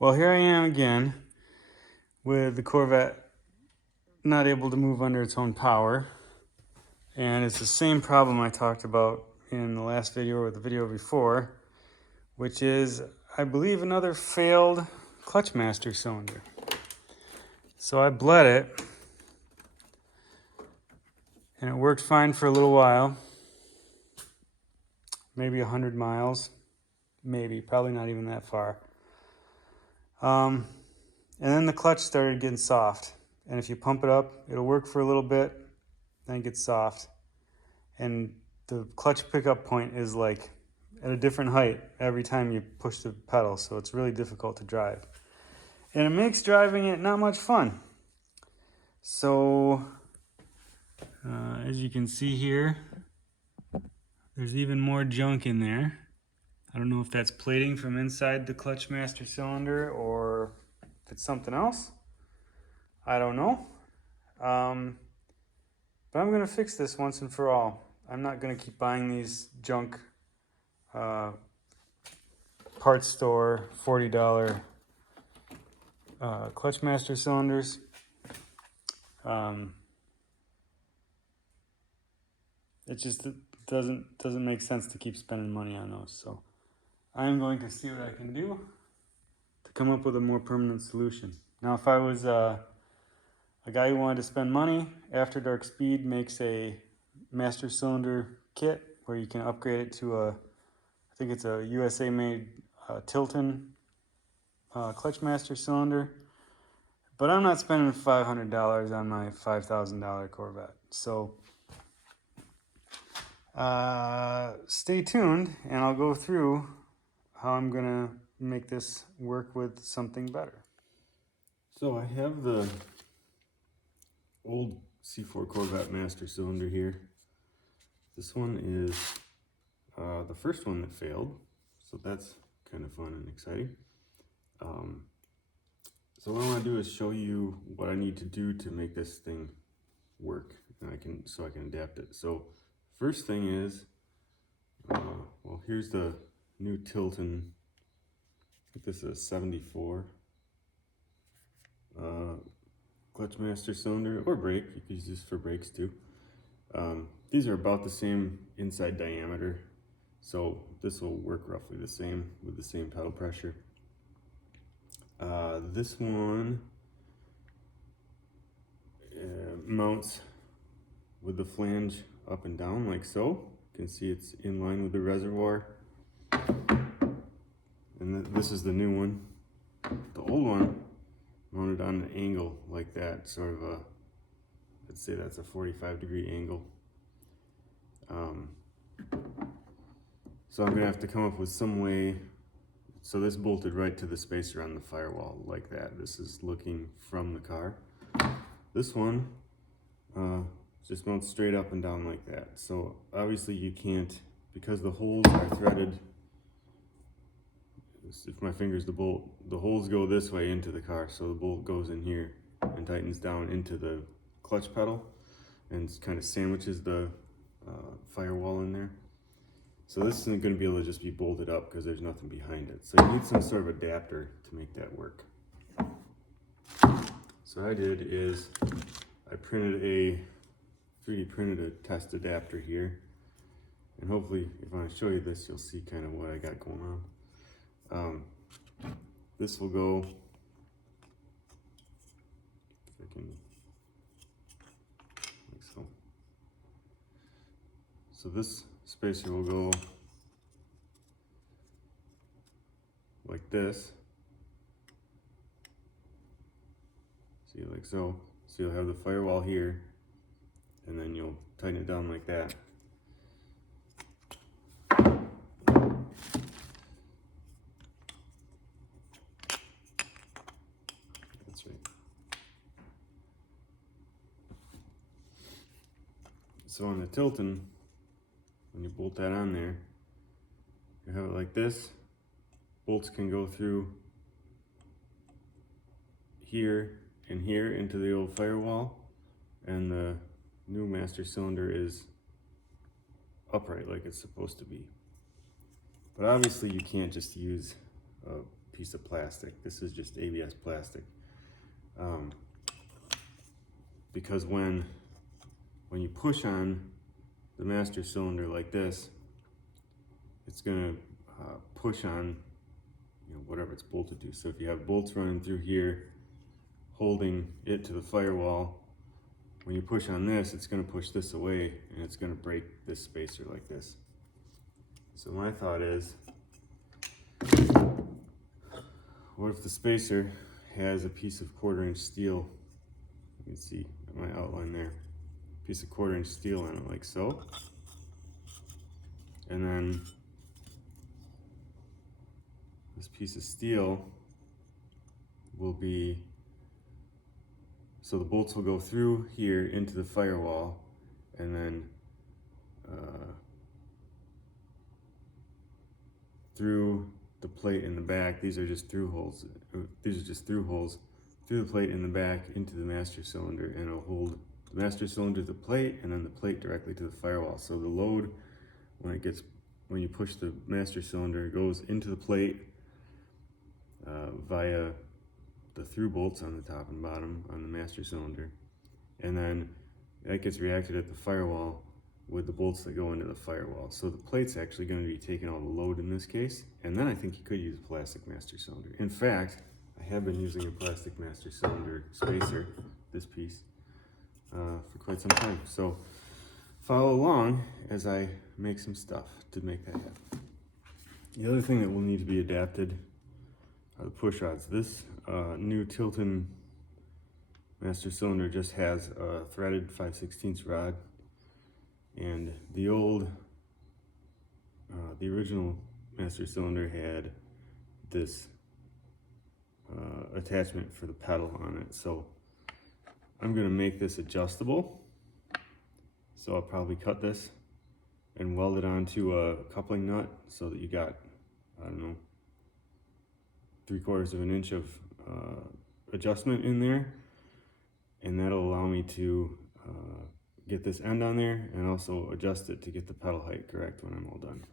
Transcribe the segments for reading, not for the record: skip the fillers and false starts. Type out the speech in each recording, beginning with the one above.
Well, here I am again with the Corvette not able to move under its own power. And it's the same problem I talked about in the last video or the video before, which is, I believe, another failed clutch master cylinder. So I bled it, and it worked fine for a little while, maybe 100 miles, probably not even that far. And then the clutch started getting soft. And if you pump it up, it'll work for a little bit, then it gets soft. And the clutch pickup point is like at a different height every time you push the pedal, so it's really difficult to drive. And it makes driving it not much fun. So, as you can see here, there's even more junk in there. I don't know if that's plating from inside the clutch master cylinder or if it's something else. I don't know. But I'm going to fix this once and for all. I'm not going to keep buying these junk parts store $40 clutch master cylinders. It just doesn't make sense to keep spending money on those. So I'm going to see what I can do to come up with a more permanent solution. Now, if I was a guy who wanted to spend money, After Dark Speed makes a master cylinder kit where you can upgrade it to I think it's a USA made Tilton clutch master cylinder. But I'm not spending $500 on my $5,000 Corvette. So stay tuned, and I'll go through how I'm gonna make this work with something better. So I have the old C4 Corvette master cylinder here. This one is the first one that failed, so that's kind of fun and exciting. So what I want to do is show you what I need to do to make this thing work, and I can adapt it. So first thing is, well, here's the new Tilton. I think this is a 74 clutch master cylinder, or brake. You could use this for brakes too. These are about the same inside diameter, so this will work roughly the same with the same pedal pressure. This one mounts with the flange up and down like so. You can see it's in line with the reservoir. And this is the new one. The old one mounted on an angle like that, sort of let's say that's a 45-degree angle. So I'm gonna have to come up with some way. So this bolted right to the spacer on the firewall like that. This is looking from the car. This one just mounts straight up and down like that. So obviously you can't, because the holes are threaded. If my finger's the bolt, the holes go this way into the car, so the bolt goes in here and tightens down into the clutch pedal and kind of sandwiches the firewall in there. So this isn't going to be able to just be bolted up because there's nothing behind it. So you need some sort of adapter to make that work. So what I did is I 3D printed a test adapter here. And hopefully, if I show you this, you'll see kind of what I got going on. This will go, if I can, like so. So this spacer will go like this. See, like so. So you'll have the firewall here, and then you'll tighten it down like that. That's right. So on the Tilton, when you bolt that on there, you have it like this. Bolts can go through here and here into the old firewall, and the new master cylinder is upright like it's supposed to be. But obviously you can't just use a piece of plastic. This is just ABS plastic. Because when you push on the master cylinder like this, it's gonna push on, you know, whatever it's bolted to. So if you have bolts running through here, holding it to the firewall, when you push on this, it's gonna push this away and it's gonna break this spacer like this. So my thought is, what if the spacer has a piece of 1/4-inch steel? You can see my outline there. Piece of 1/4-inch steel on it, like so. And then this piece of steel will be, so the bolts will go through here into the firewall, and then through the plate in the back. These are just through holes. These are just through holes through the plate in the back into the master cylinder, and it'll hold the master cylinder to the plate, and then the plate directly to the firewall. So the load, when you push the master cylinder, it goes into the plate via the through bolts on the top and bottom on the master cylinder, and then that gets reacted at the firewall with the bolts that go into the firewall. So the plate's actually going to be taking all the load in this case, and then I think you could use a plastic master cylinder. In fact, I have been using a plastic master cylinder spacer, this piece, for quite some time. So follow along as I make some stuff to make that happen. The other thing that will need to be adapted are the push rods. This new Tilton master cylinder just has a threaded 5/16 rod, and the original master cylinder had this attachment for the pedal on it. So I'm gonna make this adjustable. So I'll probably cut this and weld it onto a coupling nut so that you got, I don't know, 3/4 of an inch of adjustment in there, and that'll allow me to get this end on there and also adjust it to get the pedal height correct when I'm all done.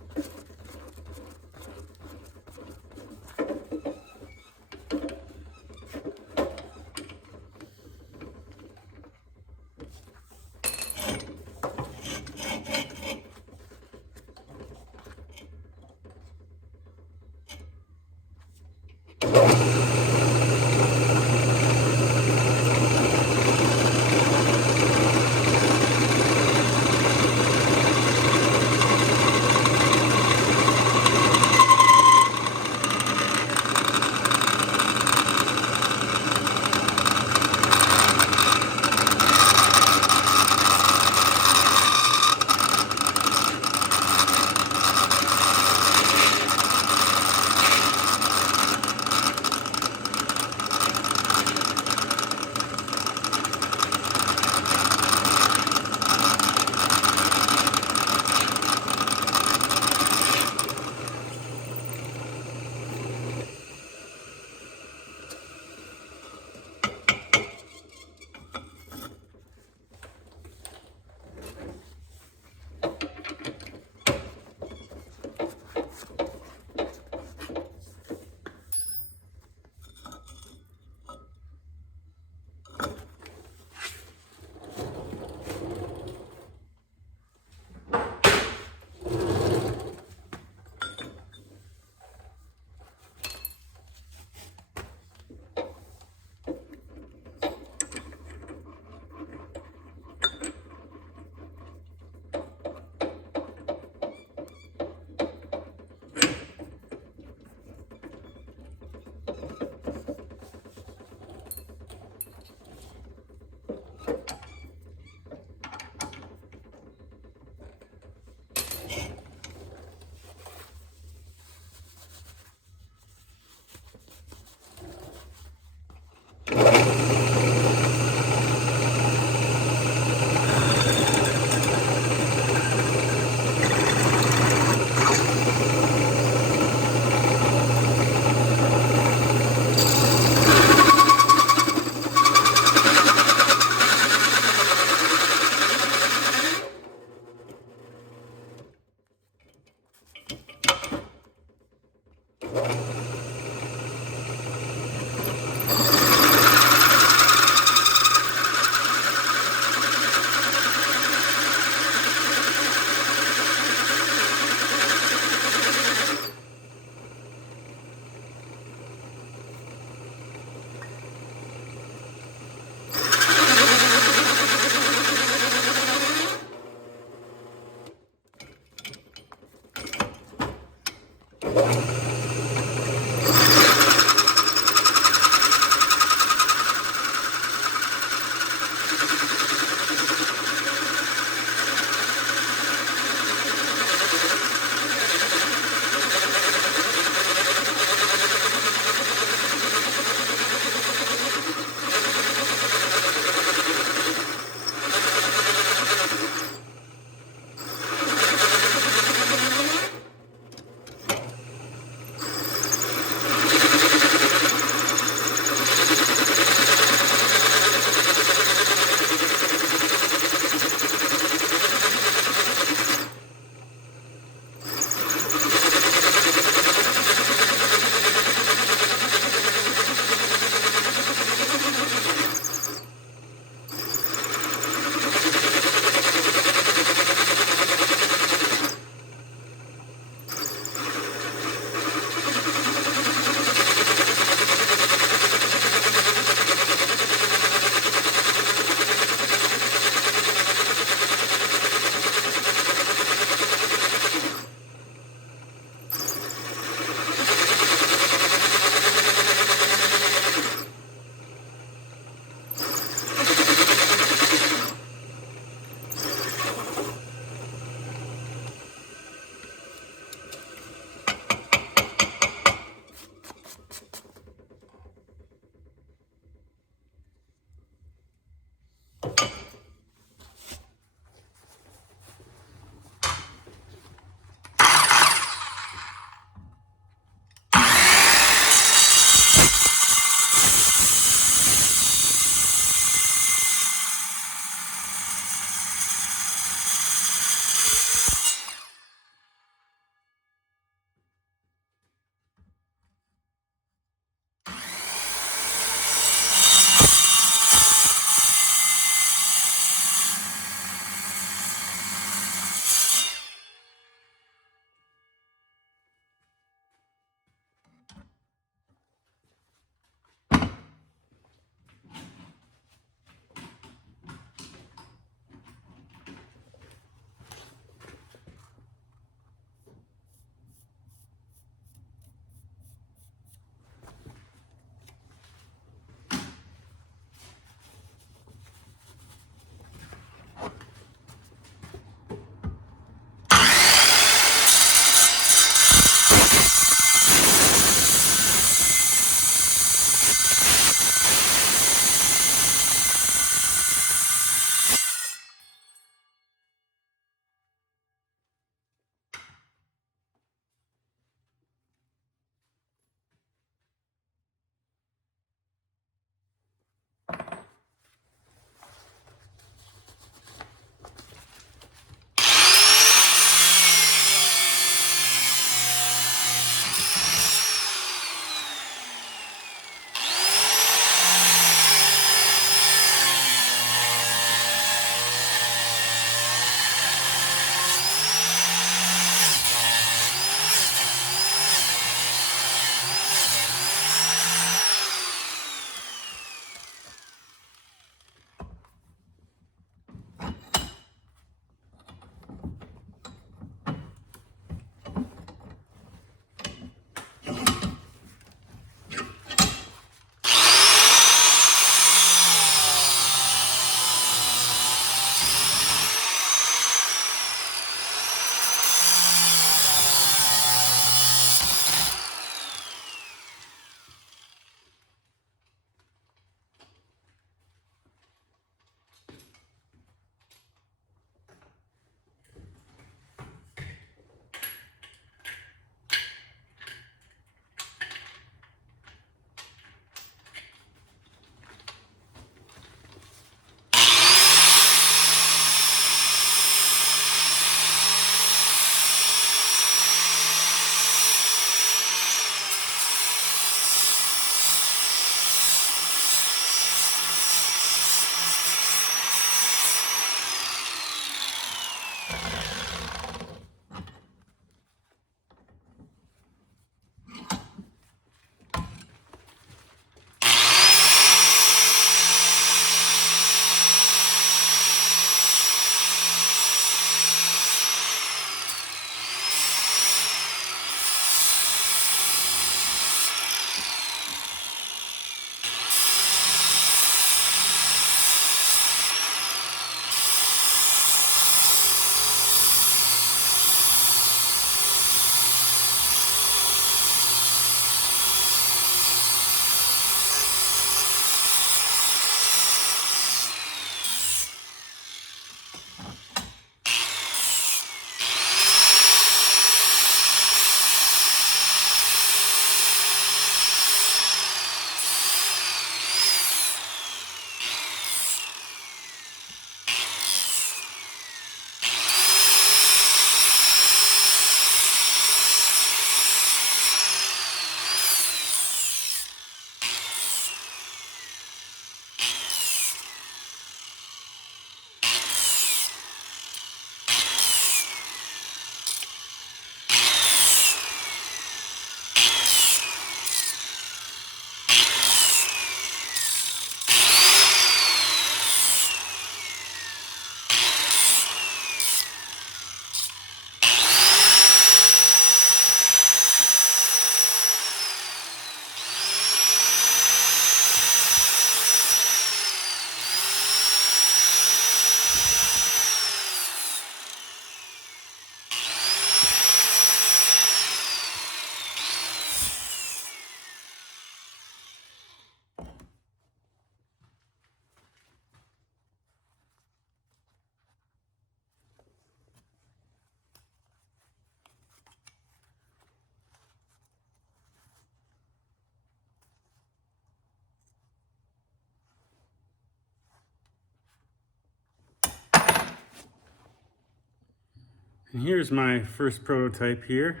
And here's my first prototype here.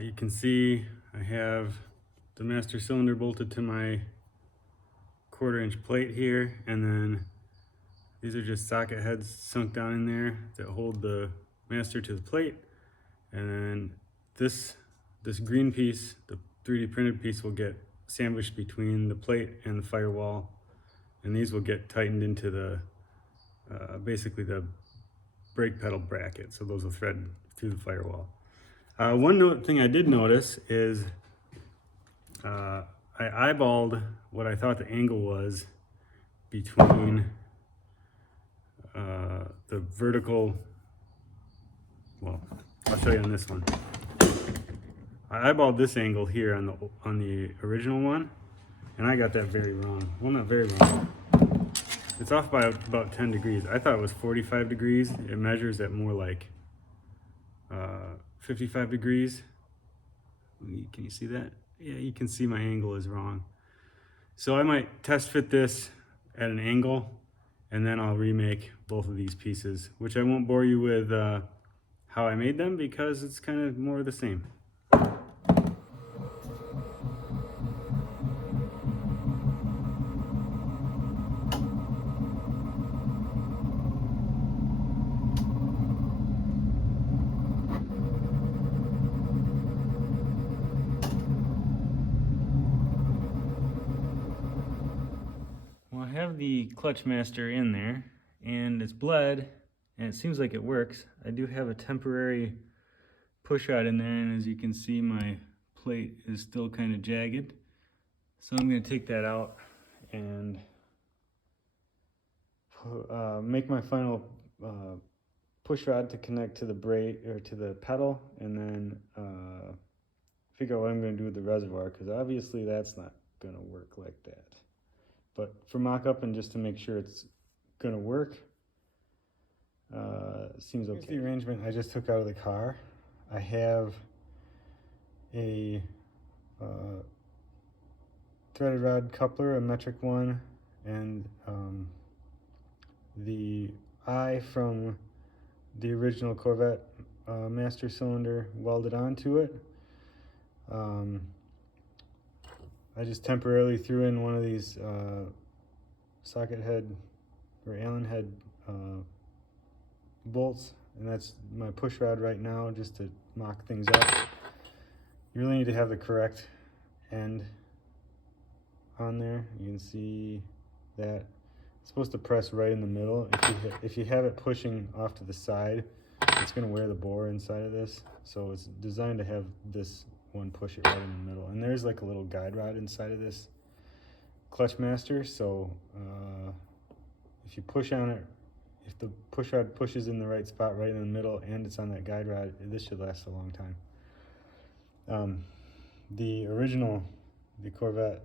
You can see I have the master cylinder bolted to my 1/4-inch plate here, and then these are just socket heads sunk down in there that hold the master to the plate. And then this green piece, the 3D printed piece, will get sandwiched between the plate and the firewall, and these will get tightened into the basically the brake pedal bracket, so those will thread through the firewall. One thing I did notice is I eyeballed what I thought the angle was between the vertical, well, I'll show you on this one. I eyeballed this angle here on the original one, and I got that very wrong. Well, not very wrong. It's off by about 10 degrees. I thought it was 45 degrees. It measures at more like 55 degrees. Can you see that? Yeah, you can see my angle is wrong. So I might test fit this at an angle, and then I'll remake both of these pieces, which I won't bore you with how I made them because it's kind of more of the same. Well, I have the clutch master in there, and it's bled, and it seems like it works. I do have a temporary push rod in there, and as you can see, my plate is still kind of jagged. So I'm going to take that out and make my final push rod to connect to the brake or to the pedal, and then figure out what I'm going to do with the reservoir, because obviously that's not going to work like that. But for mock-up and just to make sure it's going to work, seems okay. Here's the arrangement I just took out of the car. I have a threaded rod coupler, a metric one, and the eye from the original Corvette master cylinder welded onto it. I just temporarily threw in one of these socket head or Allen head bolts, and that's my push rod right now, just to mock things up. You really need to have the correct end on there. You can see that it's supposed to press right in the middle. If you have it pushing off to the side, it's going to wear the bore inside of this. So it's designed to have this one push it right in the middle. And there's like a little guide rod inside of this clutch master. So if you push on it, if the push rod pushes in the right spot right in the middle and it's on that guide rod, this should last a long time. The Corvette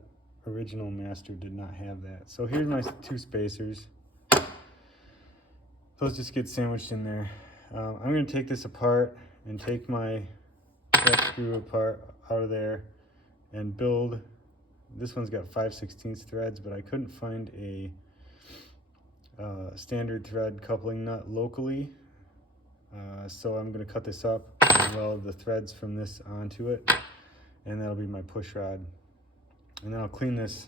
original master did not have that. So here's my 2 spacers. Those just get sandwiched in there. I'm going to take this apart and take my thread screw apart out of there and build. This one's got 5/16 threads, but I couldn't find a standard thread coupling nut locally. So I'm going to cut this up and weld the threads from this onto it, and that'll be my push rod. And then I'll clean this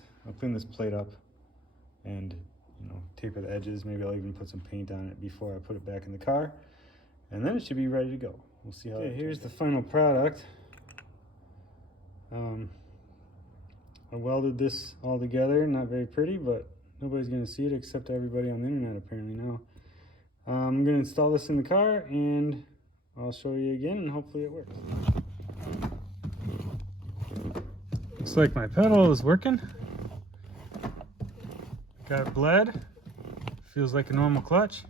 plate up and, you know, taper the edges. Maybe I'll even put some paint on it before I put it back in the car, and then it should be ready to go. We'll see how. Okay, here's the final product. I welded this all together. Not very pretty, but nobody's going to see it except everybody on the internet apparently now. I'm going to install this in the car, and I'll show you again, and hopefully it works. Looks like my pedal is working. Got it bled. Feels like a normal clutch.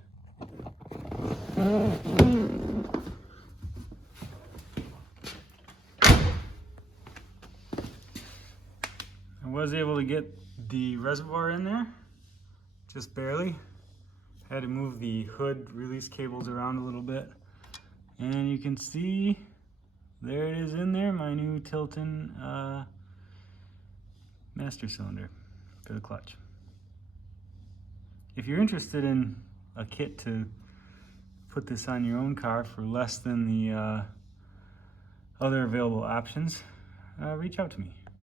I was able to get the reservoir in there, just barely. Had to move the hood release cables around a little bit. And you can see, there it is in there, my new Tilton master cylinder for the clutch. If you're interested in a kit to put put this on your own car for less than the other available options, reach out to me.